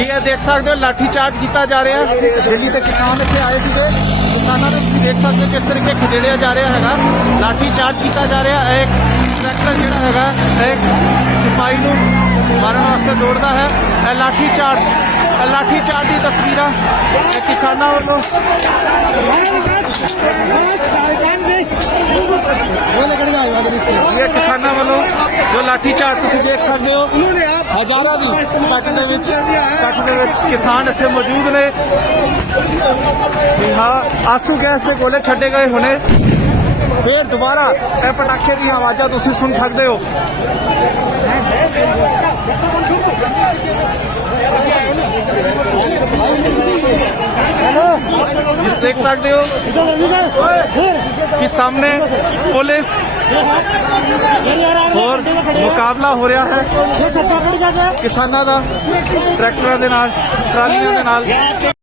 ਠੀਕ ਹੈ, ਦੇਖ ਸਕਦੇ ਹੋ, ਲਾਠੀ ਚਾਰਜ ਕੀਤਾ ਜਾ ਰਿਹਾ। ਦਿੱਲੀ ਤੇ ਕਿਸਾਨ ਇੱਥੇ ਆਏ ਸੀਗੇ। ਕਿਸਾਨਾਂ ਨੂੰ ਦੇਖ ਸਕਦੇ ਹੋ ਕਿਸ ਤਰੀਕੇ ਖਦੇੜਿਆ ਜਾ ਰਿਹਾ ਹੈਗਾ। ਲਾਠੀ ਚਾਰਜ ਕੀਤਾ ਜਾ ਰਿਹਾ। ਇਹ ਇੱਕ ਟਰੈਕਟਰ ਜਿਹੜਾ ਹੈਗਾ ਇੱਕ ਸਿਪਾਹੀ ਨੂੰ ਮਾਰਨ ਵਾਸਤੇ ਦੌੜਦਾ ਹੈ। ਇਹ ਲਾਠੀ ਚਾਰਜ, ਇਹ ਲਾਠੀ ਚਾਰਜ ਦੀ ਤਸਵੀਰਾਂ ਇਹ ਕਿਸਾਨਾਂ ਵੱਲੋਂ। ਇਹ ਕਿਸਾਨਾਂ ਵੱਲੋਂ ਜੋ ਲਾਠੀ ਚਾਰਜ ਤੁਸੀਂ ਦੇਖ ਸਕਦੇ ਹੋ ਹਜ਼ਾਰਾਂ ਦੀ ਕੱਟ ਦੇ ਵਿੱਚ ਕੱਟ ਦੇ ਵਿੱਚ ਕਿਸਾਨ ਇੱਥੇ ਮੌਜੂਦ ਨੇ ਵੀ ਹਾਂ ਆਸੂ ਗੈਸ ਦੇ ਗੋਲੇ ਛੱਡੇ ਗਏ ਹੁਣੇ ਫੇਰ ਦੁਬਾਰਾ ਇਹ ਪਟਾਕੇ ਦੀਆਂ ਆਵਾਜ਼ਾਂ ਤੁਸੀਂ ਸੁਣ ਸਕਦੇ ਹੋ ਜਿਸ ਦੇਖ ਸਕਦੇ ਹੋ ਕਿ ਸਾਹਮਣੇ ਪੁਲਿਸ ਹੋਰ ਮੁਕਾਬਲਾ ਹੋ ਰਿਹਾ ਹੈ। ਕਿਸਾਨਾਂ ਦਾ ਟਰੈਕਟਰਾਂ ਦੇ ਨਾਲ ਟਰਾਲੀਆਂ ਦੇ ਨਾਲ।